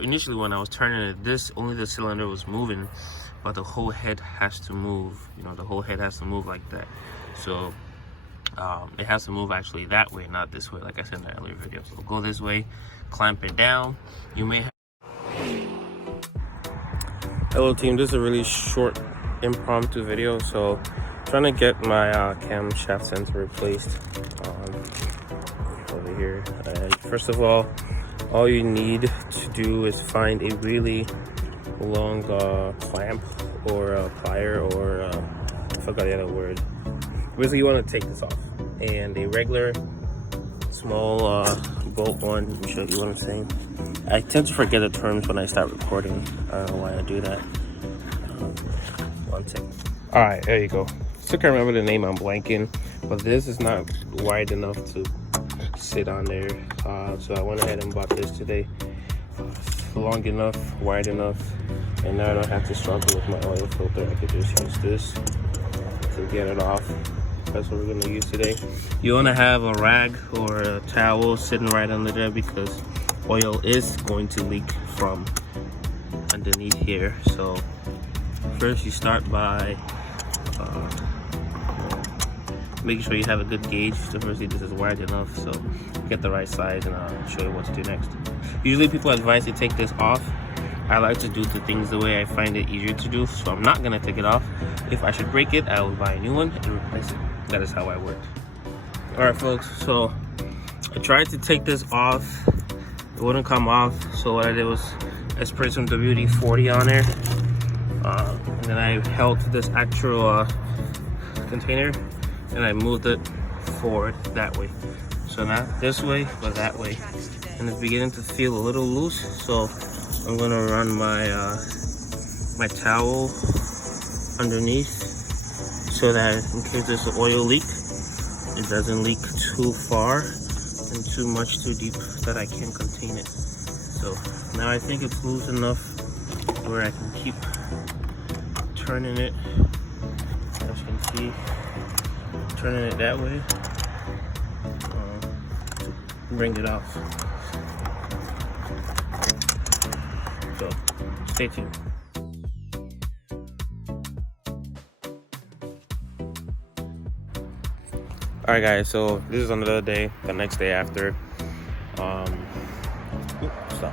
initially when I was turning it, only the cylinder was moving, but the whole head has to move. You know, the whole head has to move like that. So it has to move actually that way, not this way, like I said in the earlier video. So go this way, clamp it down. You may have... Hello team, this is a really short impromptu video. So trying to get my camshaft sensor replaced over here. First of all you need to do is find a really long clamp or a plier or I forgot the other word. Basically you want to take this off, and a regular small bolt one. Let me show you what I'm saying. I tend to forget the terms when I start recording. I don't know why I do that. 1 second. All right, there you go. Still can't remember the name, I'm blanking, but this is not wide enough to sit on there. So I went ahead and bought this today. Long enough, wide enough, and now I don't have to struggle with my oil filter. I could just use this to get it off. That's what we're gonna use today. You wanna have a rag or a towel sitting right under there because oil is going to leak from underneath here. So first you start by making sure you have a good gauge. So firstly, this is wide enough, so get the right size, and I'll show you what to do next. Usually people advise to take this off. I like to do the things the way I find it easier to do, so I'm not gonna take it off. If I should break it, I will buy a new one and replace it. That is how I work. All right folks, so I tried to take this off. It wouldn't come off, so what I did was I sprayed some WD-40 on there, and then I held this actual container and I moved it forward that way. So not this way, but that way. And it's beginning to feel a little loose, so I'm gonna run my my towel underneath so that in case there's an oil leak, it doesn't leak too far and too deep that I can't contain it. So now I think it's loose enough where I can keep turning it, as you can see, turning it that way to bring it off. So stay tuned. All right guys, so this is another day, the next day after. Stop,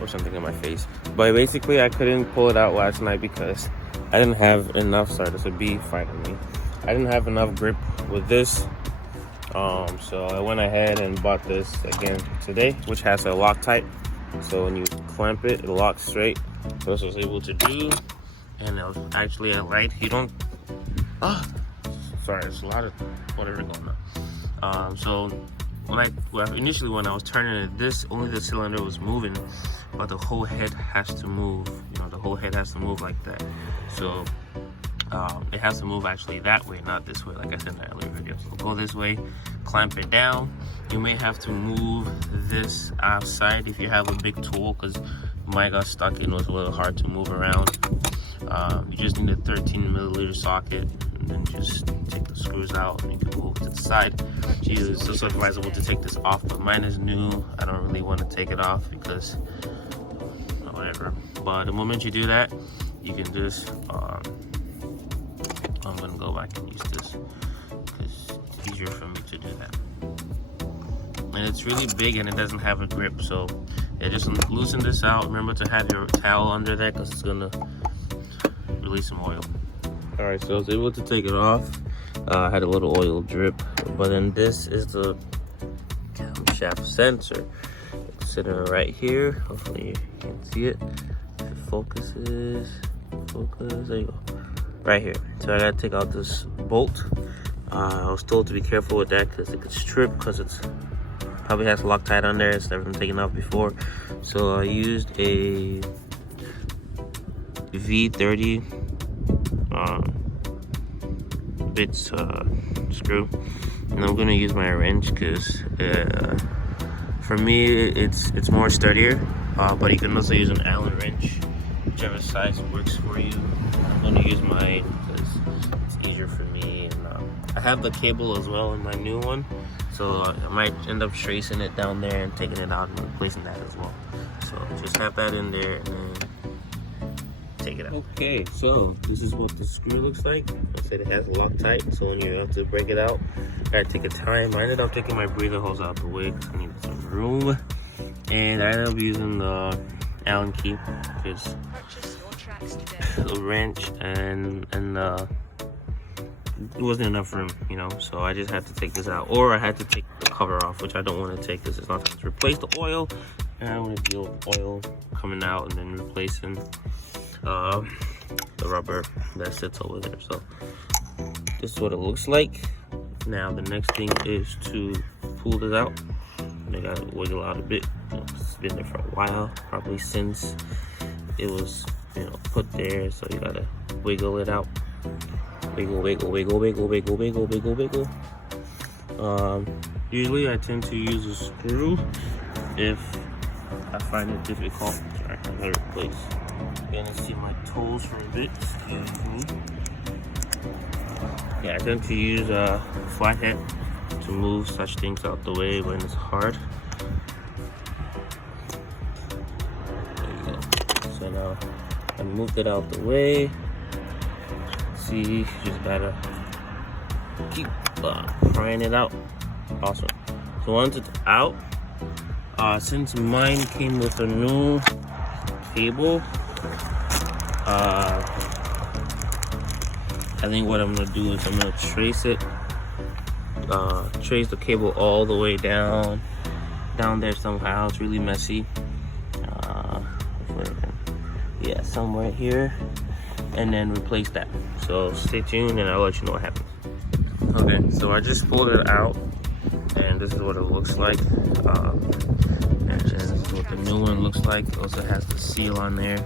or something in my face. But basically I couldn't pull it out last night because I didn't have enough, sorry, this would be fighting me. I didn't have enough grip with this. So I went ahead and bought this again today, which has a Loctite. So when you clamp it, it locks straight. So this was able to do, and it was actually a light. You don't, sorry, there's a lot of whatever going on. So initially when I was turning it, only the cylinder was moving, but the whole head has to move. You know, the whole head has to move like that. So it has to move actually that way, not this way, like I said in the earlier video. So go this way, clamp it down. You may have to move this outside if you have a big tool, because mine got stuck and it was a little hard to move around. You just need a 13mm socket, and then just take the screws out and you can move to the side. It's also advisable to take this off, but mine is new. I don't really want to take it off because whatever. But the moment you do that, you can just I'm gonna go back and use this because it's easier for me to do that. And it's really big and it doesn't have a grip, so yeah, just loosen this out. Remember to have your towel under there because it's gonna release some oil. All right, so I was able to take it off. I had a little oil drip, but then this is the camshaft sensor. It's sitting right here. Hopefully you can see it. If it focuses, there you go. Right here. So I gotta take out this bolt. I was told to be careful with that because it could strip, because it's probably has Loctite on there. It's never been taken off before. So I used a V30 bits screw, and I'm gonna use my wrench because for me it's more sturdier, but you can also use an Allen wrench, whichever size works for you. I'm gonna use mine because it's easier for me, and I have the cable as well in my new one, So I might end up tracing it down there and taking it out and replacing that as well. So just have that in there and then take it out. Okay, so this is what the screw looks like. I said it has Loctite, so when you have to break it out, you gotta take a time. I ended up taking my breather hose out the way because I needed some room. And I ended up using the Allen key because the wrench and it wasn't enough room, you know, so I just had to take this out, or I had to take the cover off, which I don't want to take because it's not time to replace the oil, and I don't want to deal with oil coming out and then replacing the rubber that sits over there. So this is what it looks like. Now the next thing is to pull this out. I gotta wiggle out a bit. It's been there for a while, probably since it was, you know, put there, so you gotta wiggle it out. Wiggle, wiggle, wiggle, wiggle, wiggle, wiggle, wiggle, wiggle. Usually I tend to use a screw if I find it difficult. Sorry, I gotta replace. You're gonna see my toes for a bit. Excuse me. Yeah, I tend to use a flathead to move such things out the way when it's hard. There you go. So now I moved it out the way. See, you just gotta keep prying it out. Awesome. So once it's out, since mine came with a new cable, I think what I'm gonna do is I'm gonna trace it, trace the cable all the way down there somehow. It's really messy. Yeah, somewhere here, and then replace that. So stay tuned and I'll let you know what happens. Okay, so I just pulled it out and this is what it looks like. And this is what the new one looks like. It also has the seal on there,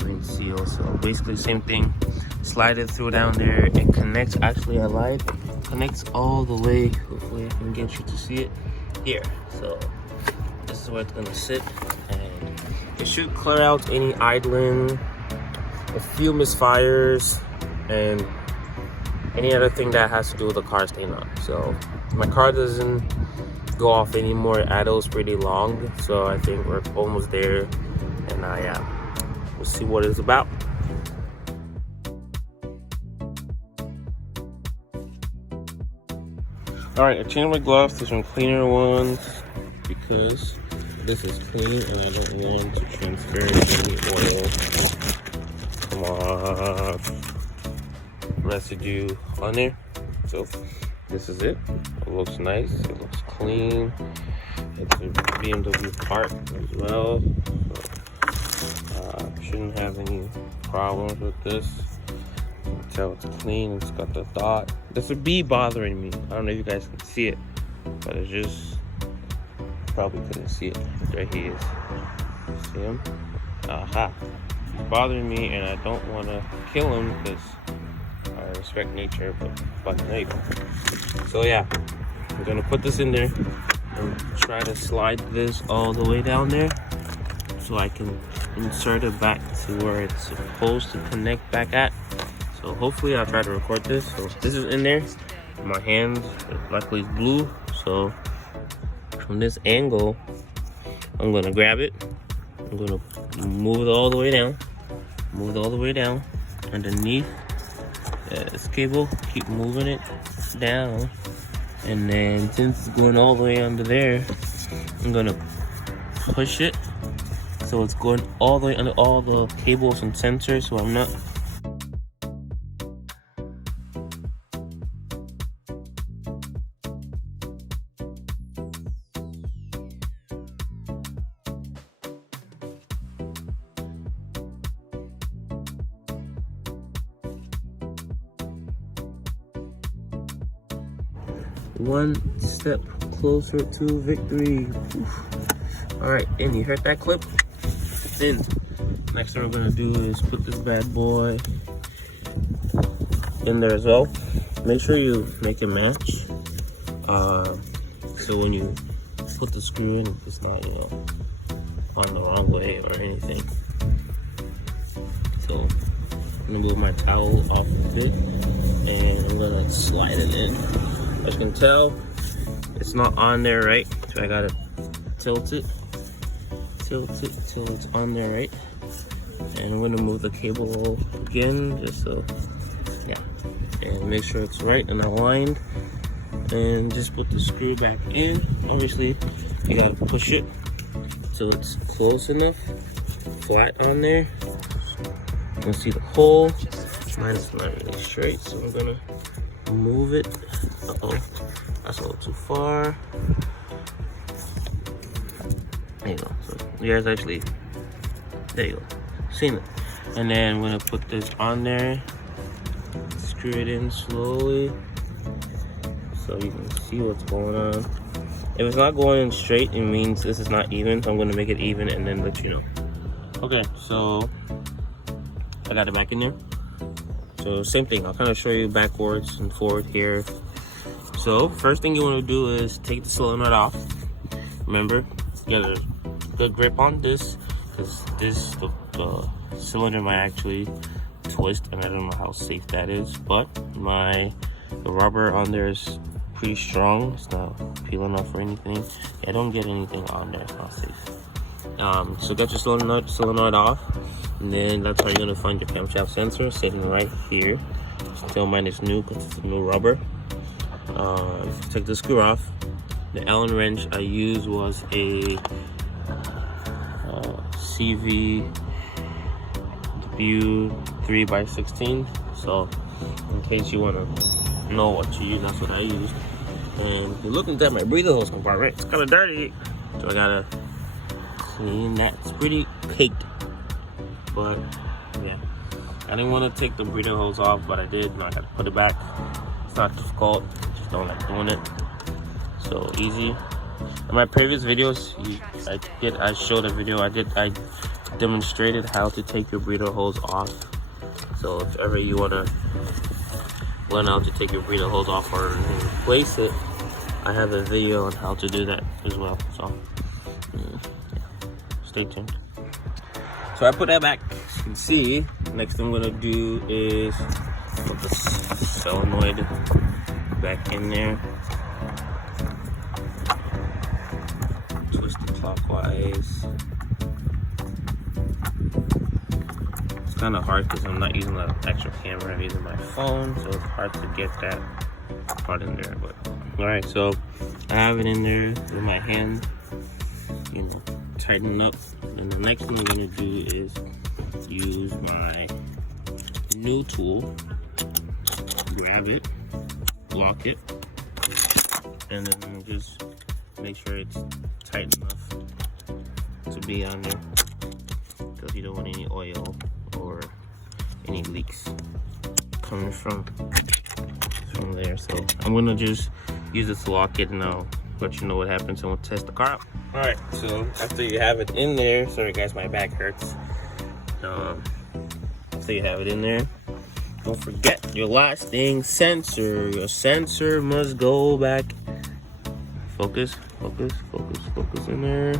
green seal. So basically same thing. Slide it through down there. It connects, actually I lied, it connects all the way. Hopefully I can get you to see it here. So this is where it's gonna sit, and it should clear out any idling, a few misfires, and any other thing that has to do with the car staying on. So my car doesn't go off anymore. It idles pretty long, so I think we're almost there, and we'll see what it's about. All right, I changed my gloves to some cleaner ones because this is clean and I don't want to transfer any oil. Come on, residue on there. So this is it. It looks nice. It looks clean. It's a BMW part as well. So, shouldn't have any problems with this. You can tell it's clean. It's got the dot. There's a bee bothering me. I don't know if you guys can see it, but it's just, probably couldn't see it. There he is. See him? Aha. He's bothering me and I don't want to kill him because I respect nature, but hey. So yeah, I'm gonna put this in there and try to slide this all the way down there so I can insert it back to where it's supposed to connect back at. So hopefully I'll try to record this. So this is in there. My hand luckily is blue, so from this angle I'm gonna grab it. I'm gonna move it all the way down. Move it all the way down underneath this cable. Keep moving it down, and then since it's going all the way under there, I'm gonna push it so it's going all the way under all the cables and sensors, so I'm not one step closer to victory. Oof. All right, and you heard that clip? It's in. Next thing we're gonna do is put this bad boy in there as well. Make sure you make it match. So when you put the screw in, it's not, you know, on the wrong way or anything. So I'm gonna move my towel off of it and I'm gonna slide it in. As you can tell, it's it's not on there right, so I gotta tilt it till it's on there right. And I'm gonna move the cable again, just so, yeah, and make sure it's right and aligned. And just put the screw back in. Obviously, you gotta push it till it's close enough, flat on there. You can see the hole. Mine's not really straight, so I'm gonna move it. Uh-oh, that's a little too far. There you go. So you guys actually, there you go. Seen it. And then I'm gonna put this on there, screw it in slowly so you can see what's going on. If it's not going in straight, it means this is not even, so I'm gonna make it even and then let you know. Okay, so I got it back in there. So same thing, I'll kind of show you backwards and forward here. So first thing you want to do is take the solenoid off. Remember, you got a good grip on this, because the cylinder might actually twist, and I don't know how safe that is. But the rubber on there is pretty strong. It's not peeling off or anything. I don't get anything on there. It's not safe. So get your solenoid off, and then that's how you're gonna find your camshaft sensor sitting right here. Still, mine is new because it's a new rubber. Take the screw off. The Allen wrench I used was a CV W 3x16. So in case you wanna know what to use, that's what I used. And you're looking at my breather hose compartment. It's kind of dirty, so I gotta clean that. It's pretty caked, but yeah, I didn't want to take the breather hose off, but I did. Now I gotta put it back. It's not difficult. Just don't like doing it. So easy. In my previous videos, I showed a video. I demonstrated how to take your breather hose off. So if ever you wanna learn how to take your breather hose off or replace it, I have a video on how to do that as well. So yeah, stay tuned. So I put that back. As you can see, next thing I'm gonna do is put the solenoid back in there. Twist it clockwise. It's kind of hard because I'm not using the actual camera, I'm using my phone, so it's hard to get that part in there. But all right, so I have it in there with my hand, you know, tighten up. And the next thing I'm gonna do is use my new tool, grab it, lock it, and then just make sure it's tight enough to be on there, because you don't want any oil or any leaks coming from there. So I'm gonna just use this to lock it, and I'll let you know what happens and we'll test the car out. All right, so after you have it in there, sorry guys, my back hurts. So you have it in there, don't forget your last thing, sensor. Your sensor must go back. Focus in there.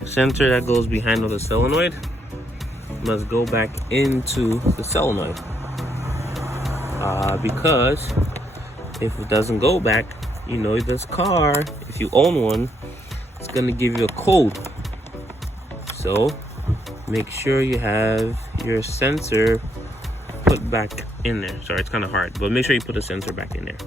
The sensor that goes behind the solenoid must go back into the solenoid. Because if it doesn't go back, you know, this car, if you own one, it's gonna give you a code. So make sure you have your sensor put back in there. Sorry, it's kind of hard, but make sure you put the sensor back in there.